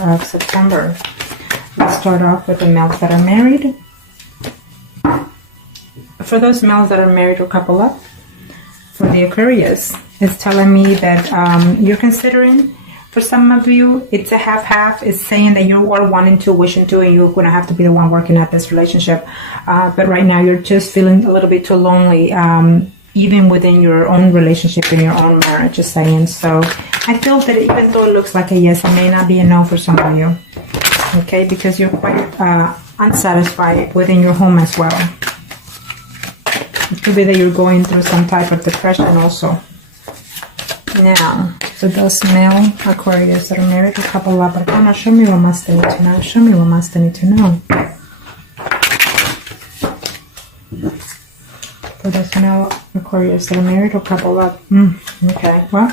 of September. Let's start off with the males that are married. For those males that are married or couple up, for the Aquarius, it's telling me that you're considering, for some of you, it's a half-half. It's saying that you are wanting to, wishing to, and you're going to have to be the one working at this relationship. But right now, you're just feeling a little bit too lonely, even within your own relationship, in your own marriage, is saying. So I feel that even though it looks like a yes, it may not be a no for some of you. Okay, because you're quite unsatisfied within your home as well. It could be that you're going through some type of depression also. Now, for those male Aquarius that are married or couple up, show me what must they need to know. Show me what must they need to know. For those male Aquarius that are married or couple up. Okay, well,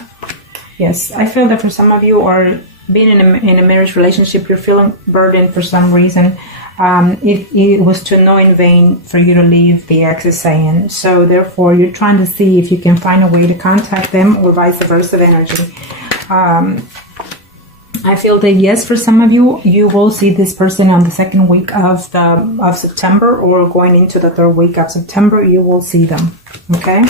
yes, I feel that for some of you are being in a marriage relationship, you're feeling burdened for some reason. It was to no in vain for you to leave, the ex is saying. So therefore, you're trying to see if you can find a way to contact them, or vice versa energy. I feel that yes, for some of you, you will see this person on the second week of September, or going into the third week of September, you will see them. Okay?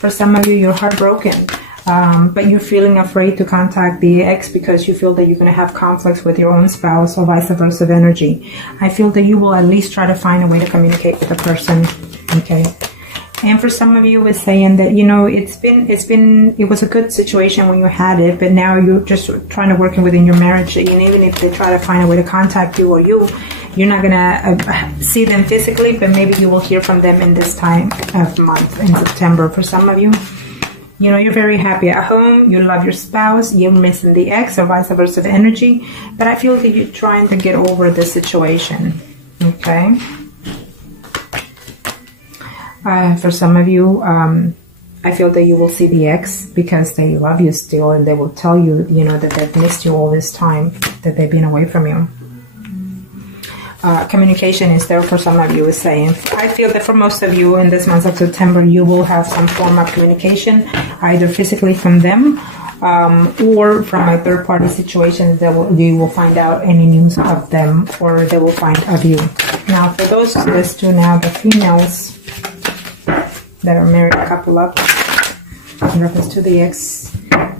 For some of you, you're heartbroken. But you're feeling afraid to contact the ex because you feel that you're going to have conflicts with your own spouse, or vice versa energy. I feel that you will at least try to find a way to communicate with the person. Okay. And for some of you, it's saying that, you know, it was a good situation when you had it, but now you're just trying to work within your marriage. And even if they try to find a way to contact you, or you're not going to see them physically, but maybe you will hear from them in this time of month in September. For some of you, you know, you're very happy at home, you love your spouse, you're missing the ex, or vice versa energy, but I feel that you're trying to get over the situation. Okay. For some of you, I feel that you will see the ex because they love you still, and they will tell you, you know, that they've missed you all this time, that they've been away from you. Communication is there for some of you, is saying. I feel that for most of you in this month of September, you will have some form of communication, either physically from them, or from a third-party situation that you will find out any news of them, or they will find of you. Now, for those, let's do now the females that are married, couple up, in reference to the ex,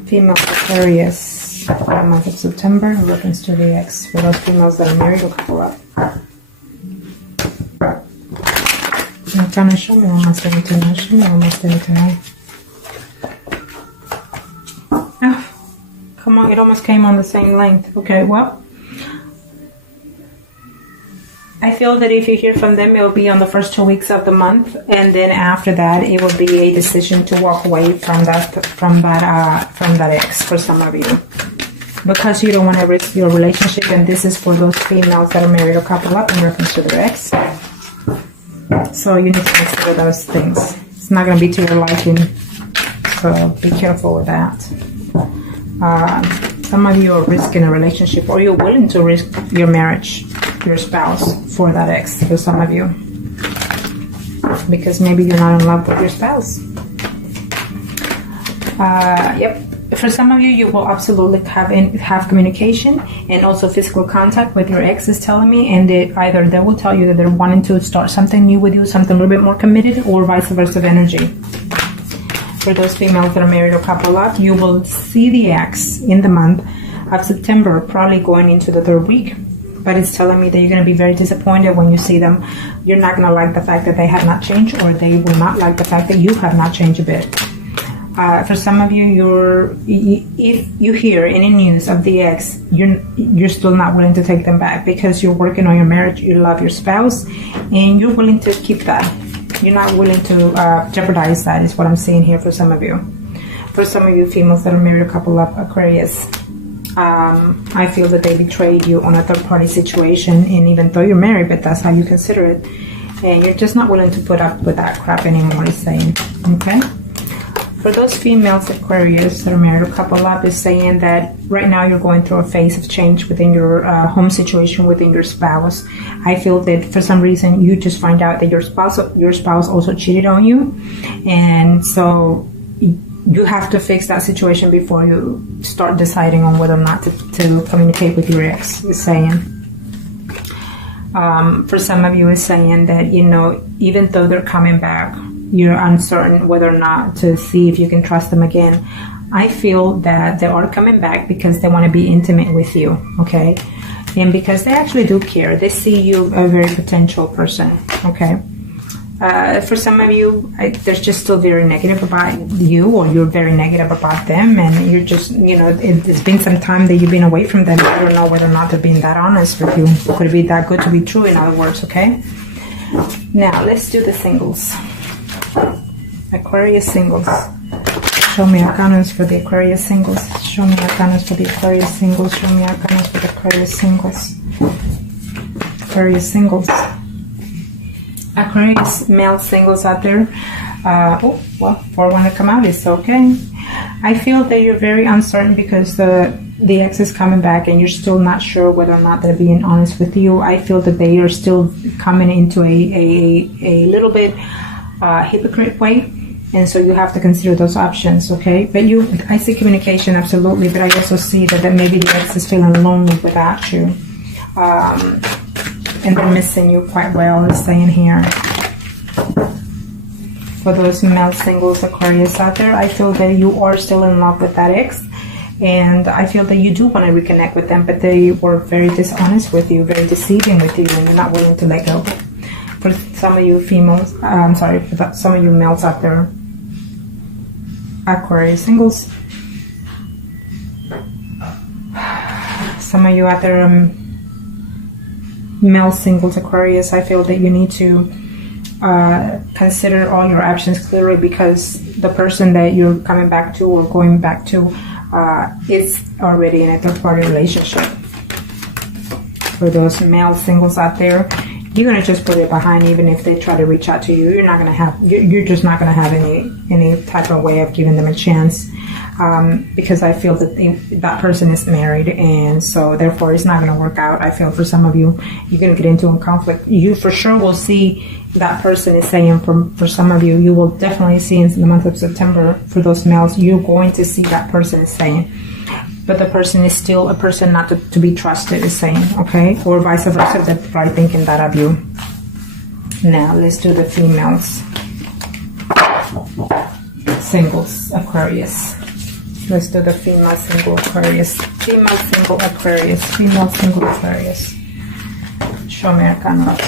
female Aquarius. For the month of September, in reference to the ex, for those females that are married or couple up. Now, can I show me what must I need to know? Show me what must I need to know. Oh, come on, it almost came on the same length. Okay, well, I feel that if you hear from them, it will be on the first 2 weeks of the month, and then after that, it will be a decision to walk away from that ex for some of you, because you don't want to risk your relationship. And this is for those females that are married or couple up in reference to their ex. So you need to consider those things. It's not going to be to your liking, so be careful with that. Some of you are risking a relationship, or you're willing to risk your marriage, your spouse, for that ex. For some of you, because maybe you're not in love with your spouse. Yep. For some of you, you will absolutely have communication and also physical contact with your ex, is telling me, and either they will tell you that they're wanting to start something new with you, something a little bit more committed, or vice versa energy. For those females that are married or couple up, you will see the ex in the month of September, probably going into the third week. But it's telling me that you're going to be very disappointed when you see them. You're not going to like the fact that they have not changed, or they will not like the fact that you have not changed a bit. For some of you, if you hear any news of the ex, you're still not willing to take them back, because you're working on your marriage, you love your spouse, and you're willing to keep that. You're not willing to jeopardize that, is what I'm seeing here for some of you. For some of you females that are married, a couple of Aquarius, I feel that they betrayed you on a third-party situation, and even though you're married, but that's how you consider it, and you're just not willing to put up with that crap anymore, is saying. Okay. For those females Aquarius that are married or couple up, is saying that right now you're going through a phase of change within your home situation, within your spouse. I feel that for some reason you just find out that your spouse also cheated on you, and so you have to fix that situation before you start deciding on whether or not to communicate with your ex, is saying. For some of you, is saying that, you know, even though they're coming back, you're uncertain whether or not to see if you can trust them again. I feel that they are coming back because they want to be intimate with you, okay? And because they actually do care. They see you a very potential person, okay? For some of you, they're just still very negative about you, or you're very negative about them, and you're just, you know, it's been some time that you've been away from them. I don't know whether or not they're being that honest with you. Could it be that good to be true, in other words, okay? Now, let's do the singles. Aquarius singles. Show me arcanas for the Aquarius singles. Show me arcanas for the Aquarius singles. Show me arcanas for the Aquarius singles. Aquarius singles. Aquarius male singles out there. Oh, well, 4 want to come out. It's okay. I feel that you're very uncertain because the ex is coming back and you're still not sure whether or not they're being honest with you. I feel that they are still coming into a little bit hypocrite way. And so you have to consider those options, okay? But I see communication, absolutely, but I also see that maybe the ex is feeling lonely without you. And they're missing you quite well, is saying here. For those male singles Aquarius out there, I feel that you are still in love with that ex. And I feel that you do want to reconnect with them, but they were very dishonest with you, very deceiving with you, and you're not willing to let go. For some of you females, for some of you males out there, Aquarius singles. Some of you out there, male singles Aquarius, I feel that you need to consider all your options clearly, because the person that you're coming back to or going back to is already in a third-party relationship. For those male singles out there, you're gonna just put it behind. Even if they try to reach out to you, you're not gonna have. You're just not gonna have any type of way of giving them a chance, because I feel that that person is married, and so therefore it's not gonna work out. I feel for some of you, you're gonna get into a conflict. You for sure will see that person is saying. For some of you, you will definitely see in the month of September. For those males, you're going to see that person is saying. But the person is still a person not to be trusted, is saying, okay? Or vice versa, they're probably thinking that of you. Now, let's do the females. Singles, Aquarius. Let's do the female single Aquarius. Female single Aquarius. Female single Aquarius. Show me arcanas.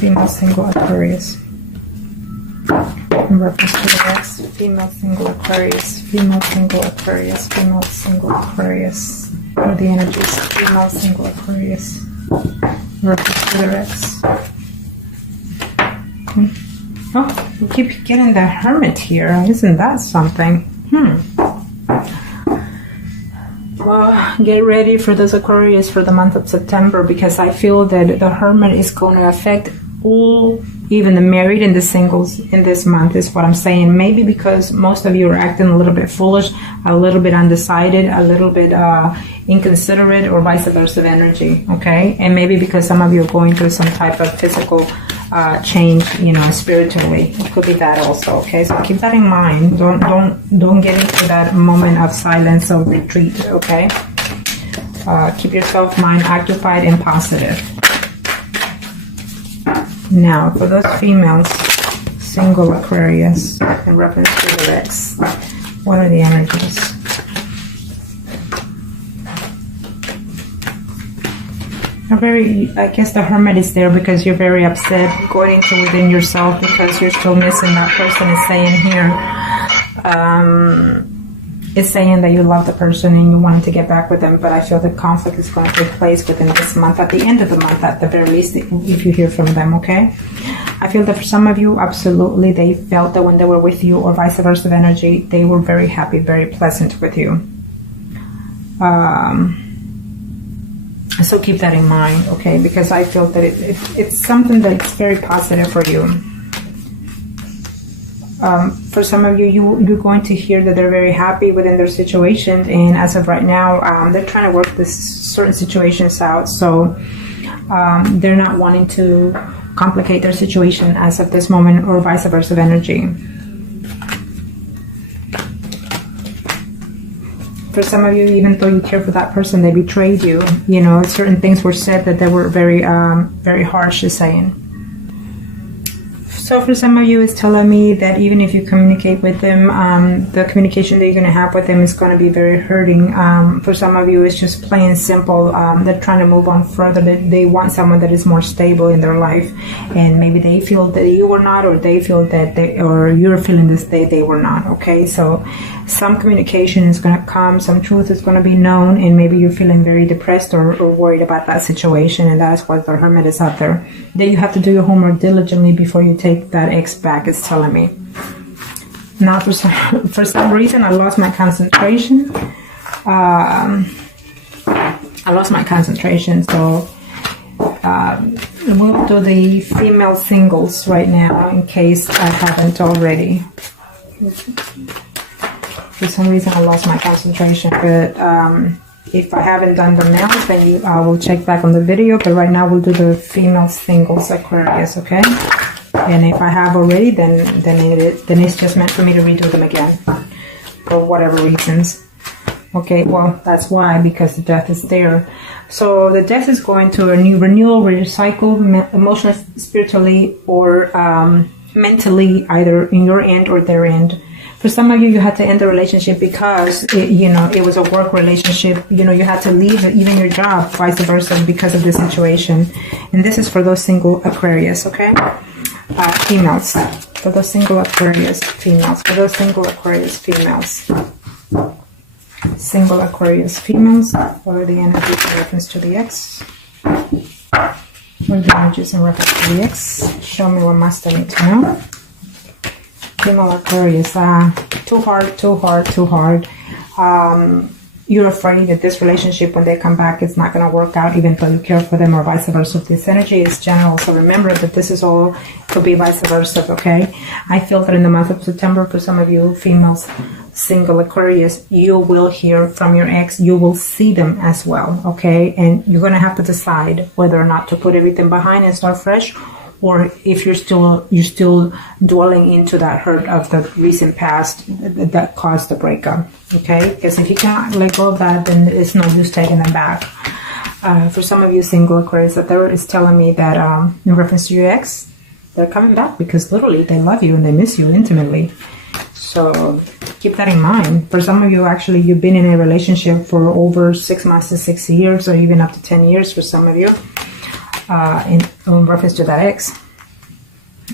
Female single Aquarius. In reference to the ex, female single Aquarius, female single Aquarius, female single Aquarius. What are the energies? Female single Aquarius. In reference to the ex. Oh, we keep getting the Hermit here. Isn't that something? Well, get ready for this Aquarius for the month of September, because I feel that the Hermit is going to affect all, even the married and the singles in this month, is what I'm saying. Maybe because most of you are acting a little bit foolish, a little bit undecided, a little bit inconsiderate, or vice versa energy, okay? And maybe because some of you are going through some type of physical change, you know, spiritually. It could be that also, okay? So keep that in mind. Don't get into that moment of silence or retreat, okay? Keep yourself mind occupied and positive. Now, for those females, single Aquarius, in reference to the ex, what are the energies? I guess the Hermit is there because you're very upset, going into within yourself because you're still missing that person, is saying here. It's saying that you love the person and you wanted to get back with them, but I feel the conflict is going to take place within this month, at the end of the month, at the very least, if you hear from them, okay? I feel that for some of you, absolutely, they felt that when they were with you, or vice versa energy, they were very happy, very pleasant with you. So keep that in mind, okay? Because I feel that it's something that's very positive for you. For some of you, you're going to hear that they're very happy within their situation, and as of right now, they're trying to work this certain situations out, so they're not wanting to complicate their situation as of this moment, or vice versa energy. For some of you, even though you care for that person, they betrayed you. You know, certain things were said that they were very, very harsh to saying. So for some of you, it's telling me that even if you communicate with them, the communication that you're going to have with them is going to be very hurting. For some of you, it's just plain simple. They're trying to move on further. They want someone that is more stable in their life, and maybe they feel that you were not, or they feel that or you're feeling this they were not. Okay, so some communication is going to come, some truth is going to be known, and maybe you're feeling very depressed or worried about that situation, and that's why the Hermit is out there. Then you have to do your homework diligently before you take that ex back, it's telling me. Now, for some reason, I lost my concentration. So we'll do the female singles right now, in case I haven't already. For some reason, I lost my concentration, but if I haven't done the males, then I will check back on the video. But right now, we'll do the female singles Aquarius, okay? And if I have already, then it's just meant for me to redo them again, for whatever reasons. Okay, well, that's why, because the death is there. So the death is going to a new renewal, recycle, emotionally, spiritually, or mentally, either in your end or their end. For some of you, you had to end the relationship because, it was a work relationship. You had to leave even your job, vice versa, because of the situation. And this is for those single Aquarius, okay? Females. For those single Aquarius females. For those single Aquarius females. Single Aquarius females. What are the energies in reference to the ex? What are the energies in reference to the ex? Show me what must I need to know. Female Aquarius, too hard. You're afraid that this relationship, when they come back, it's not going to work out, even though you care for them, or vice versa. This energy is general, so remember that this is all, could be vice versa, okay? I feel that in the month of September, for some of you females, single Aquarius, you will hear from your ex. You will see them as well, okay? And you're going to have to decide whether or not to put everything behind and start fresh, or if you're still dwelling into that hurt of the recent past that caused the breakup, okay? Because if you can't let go of that, then it's no use taking them back. For some of you single Aquarius, that there is telling me that in reference to your ex, they're coming back because literally they love you and they miss you intimately. So keep that in mind. For some of you, actually, you've been in a relationship for over 6 months to 6 years, or even up to 10 years for some of you. In reference to that ex.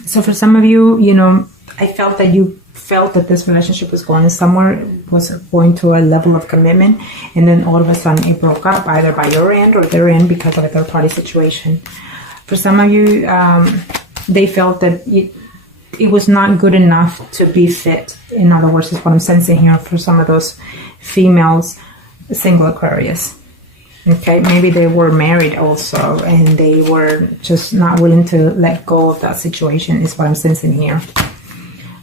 So for some of you, I felt that this relationship was going somewhere, was going to a level of commitment, and then all of a sudden it broke up, either by your end or their end, because of a third party situation. For some of you, they felt that it was not good enough to be fit. In other words, is what I'm sensing here for some of those females, single Aquarius. Okay, maybe they were married also, and they were just not willing to let go of that situation, is what I'm sensing here.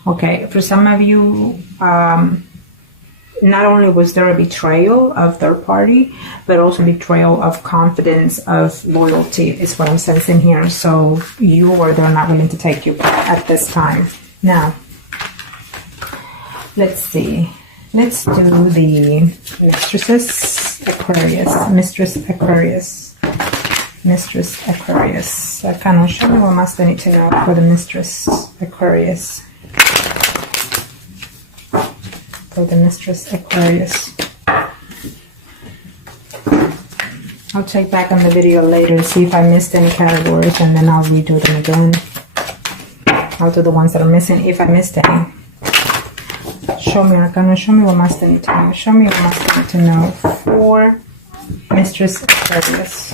Okay, for some of you, not only was there a betrayal of their party, but also betrayal of confidence, of loyalty, is what I'm sensing here. So you or they're not willing to take you back at this time. Now, let's see. Let's do the Mistresses Aquarius. Mistress Aquarius. Mistress Aquarius. Arcana, show me what must I need to know for the Mistress Aquarius. For the Mistress Aquarius. I'll check back on the video later, see if I missed any categories, and then I'll redo them again. I'll do the ones that are missing if I missed any. Show me, Arcana, show me what must I need to know. Show me what must I need to know for Mistress Aquarius.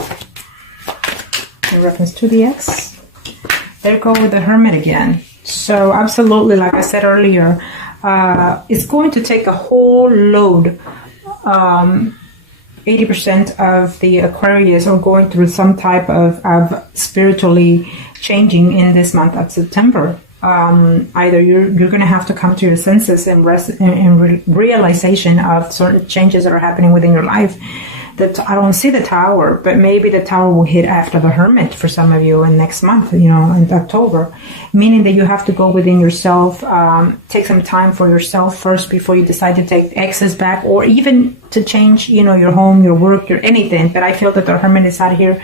In reference to the ex. There go with the Hermit again. So absolutely, like I said earlier, it's going to take a whole load. 80% of the Aquarius are going through some type of spiritually changing in this month of September. Either you're going to have to come to your senses and realization of certain changes that are happening within your life. I don't see the Tower, but maybe the Tower will hit after the Hermit for some of you in next month, in October, meaning that you have to go within yourself, take some time for yourself first before you decide to take exes back, or even to change, your home, your work, your anything. But I feel that the Hermit is out here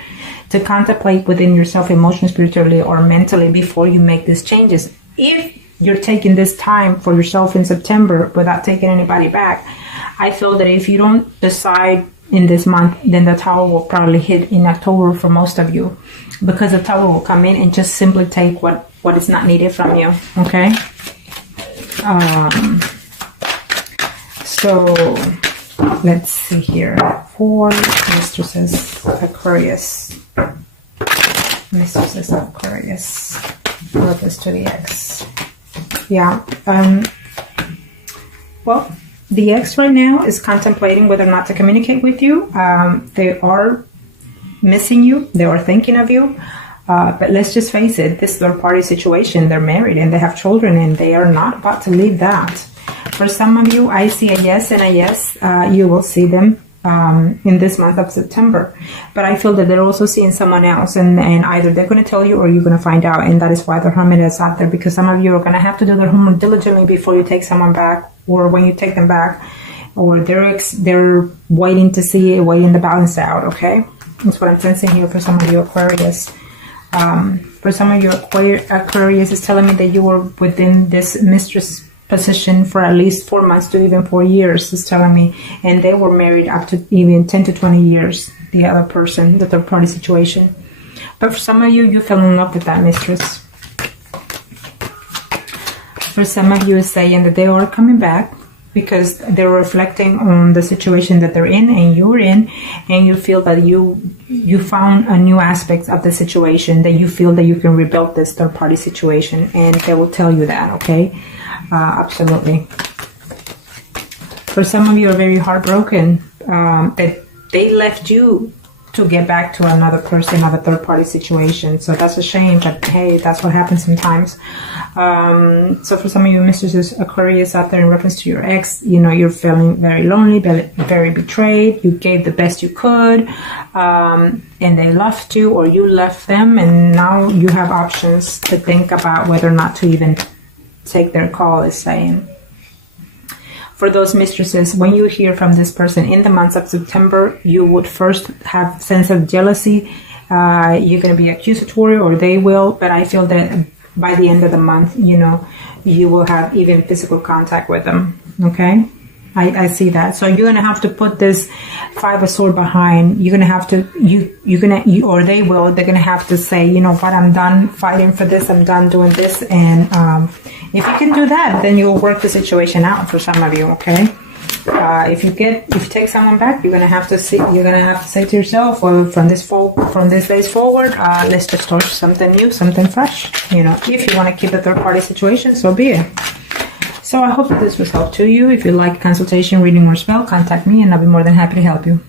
to contemplate within yourself emotionally, spiritually, or mentally before you make these changes. If you're taking this time for yourself in September without taking anybody back, I feel that if you don't decide in this month, then the Tower will probably hit in October for most of you, because the Tower will come in and just simply take what is not needed from you. Okay. So let's see here. 4 mistresses Aquarius. Mistresses Aquarius. What is to the ex? Yeah. Well, the ex right now is contemplating whether or not to communicate with you. They are missing you. They are thinking of you. But let's just face it, this third party situation, they're married and they have children and they are not about to leave that. For some of you, I see a yes and a yes. You will see them in this month of September. But I feel that they're also seeing someone else, and either they're going to tell you or you're going to find out. And that is why the Hermit is out there, because some of you are going to have to do their homework diligently before you take someone back, or when you take them back, or they're waiting to see it, waiting to balance out. Okay, that's what I'm sensing here for some of you Aquarius. For some of you Aquarius is telling me that you were within this mistress position for at least 4 months to even 4 years, is telling me, and they were married up to even 10 to 20 years, the other person, the third party situation. But for some of you, you fell in love with that mistress. For some of you, is saying that they are coming back because they're reflecting on the situation that they're in and you're in, and you feel that you found a new aspect of the situation, that you feel that you can rebuild this third party situation, and they will tell you that. Okay. Absolutely. For some of you are very heartbroken that they left you to get back to another person, another third party situation. So that's a shame, but hey, that's what happens sometimes. So for some of you mistresses Aquarius out there, in reference to your ex, you're feeling very lonely, very betrayed. You gave the best you could, and they left you, or you left them, and now you have options to think about whether or not to even take their call, is saying. For those mistresses, when you hear from this person in the month of September, you would first have sense of jealousy. You're going to be accusatory, or they will, but I feel that by the end of the month, you will have even physical contact with them. Okay, I see that. So you're going to have to put this 5 of Swords behind. You're going to have to, or they will, they're going to have to say, you know what, I'm done fighting for this. I'm done doing this. And if you can do that, then you'll work the situation out for some of you. Okay. If you take someone back, you're going to have to say to yourself, well, from this days forward, let's just start something new, something fresh. If you want to keep the third party situation, so be it. So I hope that this was helpful to you. If you'd like consultation, reading, or spell, contact me and I'll be more than happy to help you.